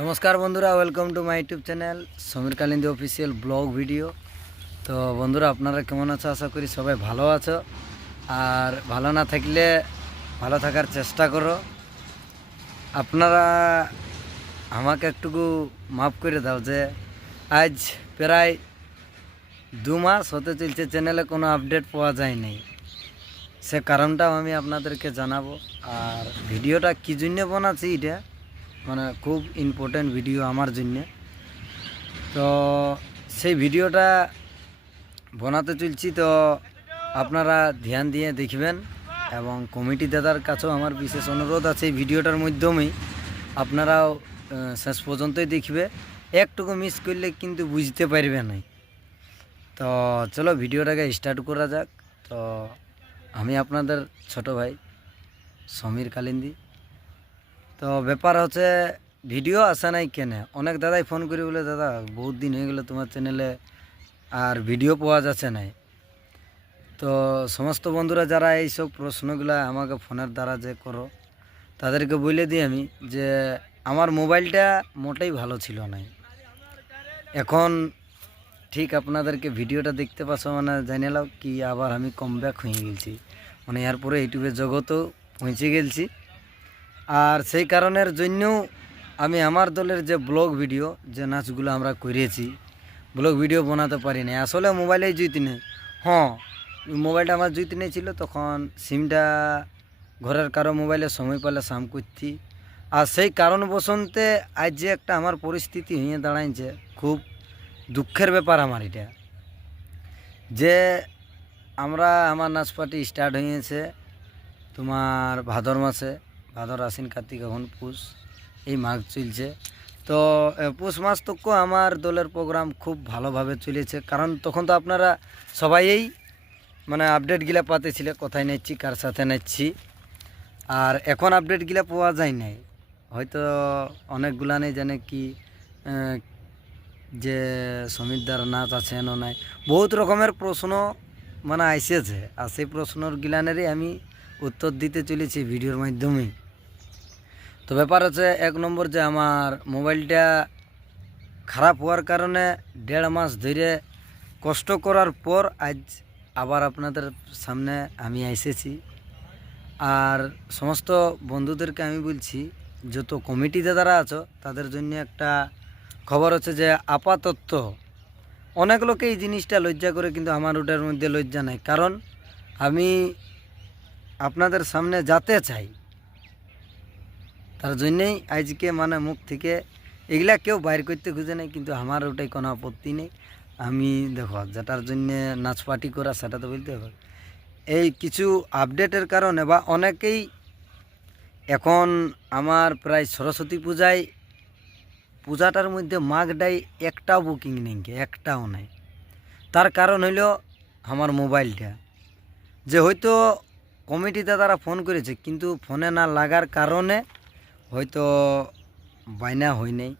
নমস্কার বন্ধুরা welcome to my YouTube channel Samir Kalindi official blog video তো বন্ধুরা, আপনারা কেমন আছো? আশা করি সবাই ভালো আছো। আর ভালো না থাকলে ভালো থাকার চেষ্টা করো। আপনারা আমাকে একটুকু মাফ করে দাও যে আজ প্রায় দু মাস হতে চলছে চ্যানেলে কোনো আপডেট পাওয়া যায় নাই সে কারণটাও আমি আপনাদেরকে জানাব। আর ভিডিওটা কী জন্য বানাচ্ছি এটা? মানে খুব ইম্পর্টেন্ট ভিডিও আমার জন্যে। তো সেই ভিডিওটা বানাতে চলছি তো আপনারা ধ্যান দিয়ে দেখবেন এবং কমিটি দাদার কাছেও আমার বিশেষ অনুরোধ আছে এই ভিডিওটার মাধ্যমেই। আপনারাও শেষ পর্যন্তই দেখবে। একটুকু মিস করলে কিন্তু বুঝতে পারবে না। তো চলো ভিডিওটাকে স্টার্ট করা যাক। তো আমি আপনাদের ছোট ভাই সমীর কালিন্দি। তো ব্যাপার হচ্ছে, ভিডিও আসে নাই কেনে? অনেক দাদাই ফোন করে বলে, দাদা, বহুত দিন হয়ে গেলো তোমার চ্যানেলে আর ভিডিও পাওয়া যাচ্ছে নাই। তো সমস্ত বন্ধুরা যারা এইসব প্রশ্নগুলো আমাকে ফোনের দ্বারা যে করো, তাদেরকে বলে দিই আমি যে আমার মোবাইলটা মোটেই ভালো ছিল না এখন ঠিক আপনাদেরকে ভিডিওটা দেখতে পাচ্ছ মানে জানিয়ে লাও কি আবার আমি কম ব্যাক হয়ে গেছি। মানে এরপরে ইউটিউবের জগতেও পৌঁছে গেছি। আর সেই কারণের জন্যও আমি আমার দলের যে ব্লগ ভিডিও, যে নাচগুলো আমরা করেছি ব্লগ ভিডিও বানাতে পারি না আসলে মোবাইলেই জুইতে নেই। হ্যাঁ মোবাইলটা আমার জুইতে নেই ছিল, তখন সিমটা ঘরের কারও মোবাইলে সময় পেলে সাম করতি আর সেই কারণ বসন্তে আজ যে একটা আমার পরিস্থিতি হয়ে দাঁড়াইছে, খুব দুঃখের ব্যাপার আমার এটা। যে আমরা, আমার নাচ পার্টি স্টার্ট হয়েছে তোমার ভাদর মাসে, ভাদর আশ্বিন কার্তিক এখন পুষ, এই মাঘ চলছে। তো পৌষ মাস তকও আমার দলের প্রোগ্রাম খুব ভালোভাবে চলেছে। কারণ তখন তো আপনারা সবাইই মানে আপডেটগুলা পাতেছিলে কোথায় নিচ্ছি, কার সাথে নিচ্ছি। আর এখন আপডেটগুলা পাওয়া যায় নাই। হয়তো অনেকগুলা নেই জানে কি যে সমিতদার নাচ আছে না নাই। বহুত রকমের প্রশ্ন মানে আইসেছে। আর সেই প্রশ্নর গিলানেরই আমি উত্তর দিতে চলেছি ভিডিওর মাধ্যমে। তো ব্যাপার হচ্ছে এক নম্বর যে আমার মোবাইলটা খারাপ হওয়ার কারণে দেড় মাস ধরে কষ্ট করার পর আজ আবার আপনাদের সামনে আমি এসেছি। আর সমস্ত বন্ধুদেরকে আমি বলছি, যত কমিটি দাদারা আছো, তাদের জন্য একটা খবর হচ্ছে যে আপাতত অনেক লোকে এই জিনিসটা লজ্জা করে, কিন্তু আমার ওটার মধ্যে লজ্জা নাই। কারণ আমি আপনাদের সামনে যেতে চাই তার জন্যেই আজকে মানে মুখ থেকে এগুলা কেউ বাইর করতে খুঁজে নেই কিন্তু আমার ওটাই কোনো আপত্তি নেই। আমি দেখো যেটার জন্য নাচ পার্টি করা সেটা তো বলতে হবে। এই কিছু আপডেটের কারণে বা অনেকেই এখন আমার প্রায় সরস্বতী পূজায় পূজাটার মধ্যে মাঘটাই একটাও বুকিং নেই কে, একটাও নাই। তার কারণ হইল আমার মোবাইলটা। যে হয়তো কমিটিতে তারা ফোন করেছে কিন্তু ফোনে না লাগার কারণে হয়তো বাইনা হয় নাই।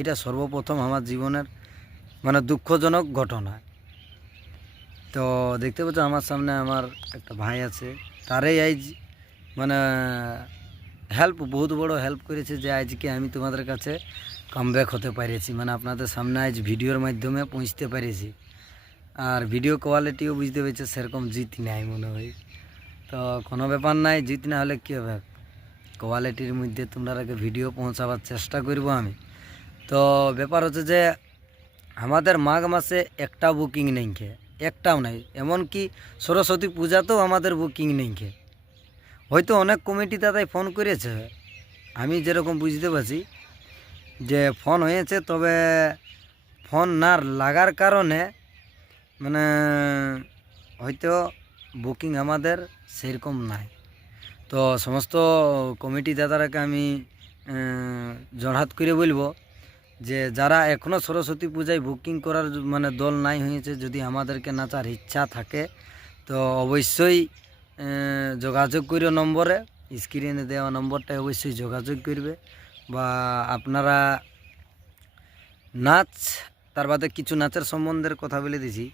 এটা সর্বপ্রথম আমার জীবনের মানে দুঃখজনক ঘটনা। তো দেখতে পাচ্ছ আমার সামনে আমার একটা ভাই আছে। তারই আজ মানে হেল্প বহুত বড় হেল্প করেছে যে আজকে আমি তোমাদের কাছে কামব্যাক হতে পেরেছি। মানে আপনাদের সামনে আজ ভিডিওর মাধ্যমে পৌঁছতে পেরেছি। আর ভিডিও কোয়ালিটিও বুঝতে পেরেছে, সেরকম জিত নাই মনে হয়। তো কোনো ব্যাপার নাই, জিত না হলে কী হবে? কোয়ালিটির মধ্যে তোমরা ভিডিও পৌঁছাবার চেষ্টা করব আমি। তো ব্যাপার হচ্ছে যে, আমাদের মাঘ মাসে একটা বুকিং নেই খে একটাও নাই। এমনকি সরস্বতী পূজাতেও আমাদের বুকিং নেই খে হয়তো অনেক কমিটি দাদাই ফোন করেছে। আমি যেরকম বুঝতে পারছি যে ফোন হয়েছে, তবে ফোন না লাগার কারণে মানে হয়তো বুকিং আমাদের সেরকম নাই। তো সমস্ত কমিটি দাদারাকে আমি আহ, জড়হাত করে বলব যে যারা এখনও সরস্বতী পূজায় বুকিং করার মানে দল নাই হয়েছে যদি আমাদেরকে নাচার ইচ্ছা থাকে তো অবশ্যই যোগাযোগ করিও নম্বরে স্ক্রিনে দেওয়া নম্বরটায় অবশ্যই যোগাযোগ করবে। বা আপনারা নাচ তার বাদে কিছু নাচের সম্বন্ধের কথা বলে দিছি।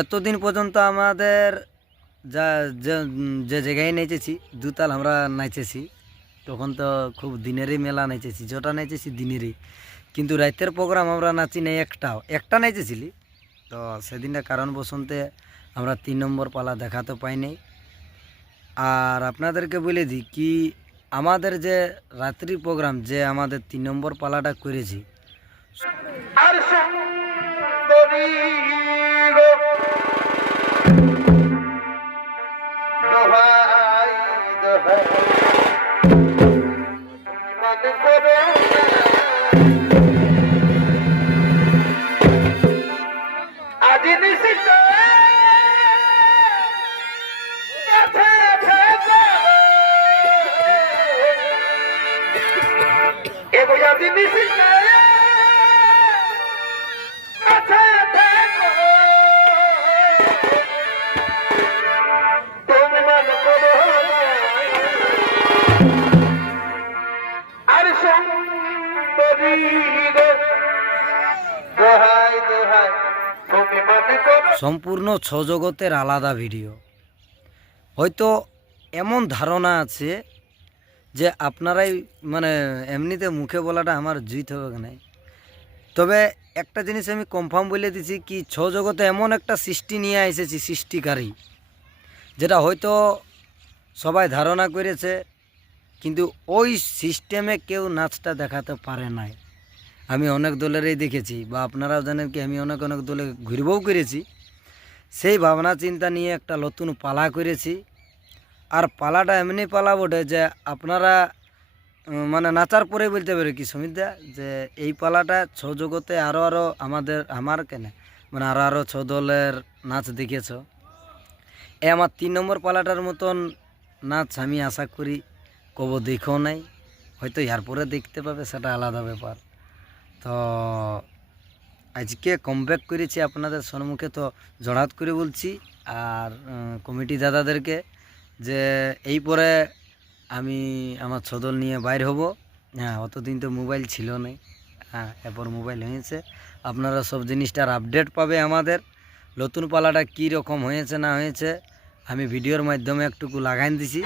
এতদিন পর্যন্ত আমাদের যা, যে জায়গায় নেচেছি দুতাল আমরা নাচেছি তখন তো খুব দিনেরই মেলা নেচেছি যেটা নেচেছি দিনেরই। কিন্তু রাতের প্রোগ্রাম আমরা নাচি নাই একটাও, একটা নেচেছিলি তো সেদিনটা কারণ বসন্তে আমরা তিন নম্বর পালা দেখাতে পাই নাই। আর আপনাদেরকে বলে দিই কি, আমাদের যে রাত্রি প্রোগ্রাম, যে আমাদের তিন নম্বর পালাটা করেছি। আর সম্পূর্ণ ছজগতের আলাদা ভিডিও। হয়তো এমন ধারণা আছে যে আপনারাই মানে এমনিতে মুখে বলাটা আমার জুইত হবে নাই। তবে একটা জিনিস আমি কনফার্ম বলে দিছি কি ছ জগতে এমন একটা সৃষ্টি নিয়ে এসেছি, সৃষ্টিকারী, যেটা হয়তো সবাই ধারণা করেছে, কিন্তু ওই সিস্টেমে কেউ নাচটা দেখাতে পারে নাই। আমি অনেক দলেরই দেখেছি, বা আপনারাও জানেন কি, আমি অনেক অনেক দলে ঘুরবও করেছি। সেই ভাবনা চিন্তা নিয়ে একটা নতুন পালা করেছি। আর পালাটা এমনি পালা বটে যে আপনারা মানে নাচার পরে বলতে পারে কি সুমিতদা, যে এই পালাটা ছ জগতে আরও আরও আমাদের, আমার কেন মানে আরও আরও ছ দলের নাচ দেখেছ। এ আমার তিন নম্বর পালাটার মতন নাচ আমি আশা করি কব দেখেও নাই, হয়তো ইয়ার পরে দেখতে পাবে, সেটা আলাদা ব্যাপার। তো আজকে কমব্যাক করেছি আপনাদের সম্মুখে তো জড়াত করে বলছি। আর কমিটি দাদাদেরকে যে এই পরে আমি আমার ছদল নিয়ে বাইর হব। হ্যাঁ অতদিন তো মোবাইল ছিল না। হ্যাঁ এরপর মোবাইল হয়েছে। আপনারা সব জিনিসটার আপডেট পাবে আমাদের। নতুন পালাটা কী রকম হয়েছে না হয়েছে, আমি ভিডিওর মাধ্যমে একটুকু লাগাই দিছি।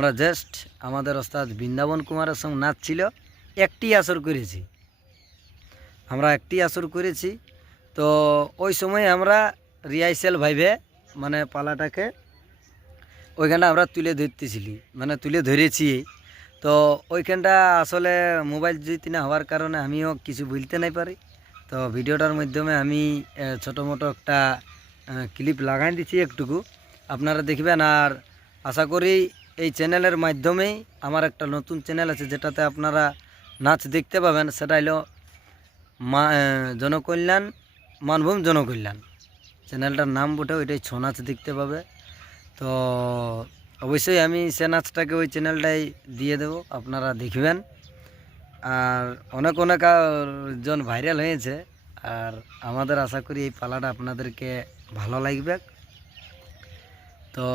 আমরা জাস্ট আমাদের ওস্তাদ বৃন্দাবন কুমারের সঙ্গে নাচ ছিল, একটি আসর করেছি। আমরা একটি আসর করেছি, তো ওই সময় আমরা রিহার্সেল ভাইবে মানে পালাটাকে ওইখানটা আমরা তুলে ধরতেছিলি মানে তুলে ধরেছি। তো ওইখানটা আসলে মোবাইল যদি না হওয়ার কারণে আমিও কিছু বলতে নাই পারি। তো ভিডিওটার মাধ্যমে আমি ছোটো মোটো একটা ক্লিপ লাগাই দিচ্ছি একটুকু। আপনারা দেখবেন আর আশা করি এই চ্যানেলের মাধ্যমেই আমার একটা নতুন চ্যানেল আছে, যেটাতে আপনারা নাচ দেখতে পাবেন। সেটা হলো মা জনকল্যাণ, মানভূম জনকল্যাণ। চ্যানেলটার নাম বটে, ওইটাই ছৌ নাচ দেখতে পাবে। তো অবশ্যই আমি সে নাচটাকে ওই চ্যানেলটাই দিয়ে দেবো, আপনারা দেখবেন। আর অনেক অনেক জন ভাইরাল হয়েছে, আর আমাদের আশা করি এই পালাটা আপনাদেরকে ভালো লাগবে। তো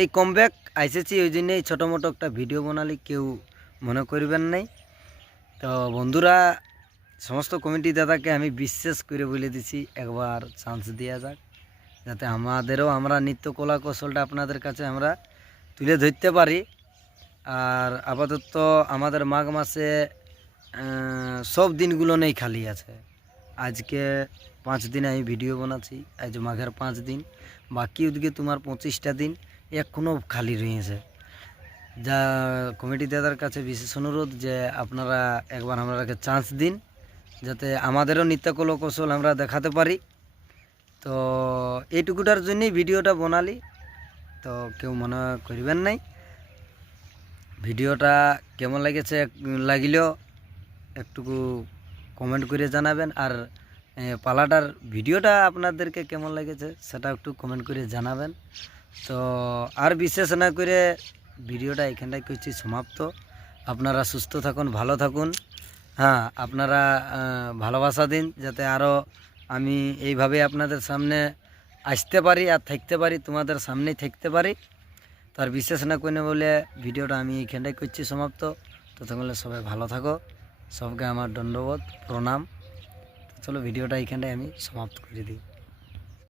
এই কমব্যাক আইসেছি, ওই জন্যই ছোটো মোটো একটা ভিডিও বানালি, কেউ মনে করবেন নাই। তো বন্ধুরা, সমস্ত কমিটি দাদাকে আমি বিশ্বাস করে বলে দিছি, একবার চান্স দেওয়া যাক, যাতে আমাদেরও আমরা নৃত্য কলা কৌশলটা আপনাদের কাছে আমরা তুলে ধরতে পারি। আর আপাতত আমাদের মাঘ মাসে সব দিনগুলো নেই খালি আছে। আজকে পাঁচ দিন আমি ভিডিও বানাচ্ছি, আজ মাঘের পাঁচ দিন, বাকি ওদিকে তোমার পঁচিশটা দিন। এখনও খালি রয়েছে। যা কমিটি দাদার কাছে বিশেষ অনুরোধ যে আপনারা একবার আমাদেরকে চান্স দিন, যাতে আমাদেরও নৃত্যকলা কৌশল আমরা দেখাতে পারি। তো এইটুকুটার জন্যই ভিডিওটা বানালি। তো কেউ মনে করবেন নাই। ভিডিওটা কেমন লেগেছে লাগিলেও একটুকু কমেন্ট করে জানাবেন। আর পালাটার ভিডিওটা আপনাদেরকে কেমন লেগেছে সেটা একটু কমেন্ট করে জানাবেন। তো আর বিশেষ না করে ভিডিওটা এখানটায় করছি সমাপ্ত। আপনারা সুস্থ থাকুন, ভালো থাকুন। হ্যাঁ আপনারা ভালোবাসা দিন যাতে আরও আমি এইভাবে আপনাদের সামনে আসতে পারি আর থাকতে পারি, তোমাদের সামনেই থাকতে পারি। তার বিশেষ না করে বলে ভিডিওটা আমি এইখানটাই করছি সমাপ্ত। ততক্ষণ সবাই ভালো থাকো। সবকে আমার দণ্ডবোধ, প্রণাম। চলো ভিডিওটা এইখানটায় আমি সমাপ্ত করে দিই।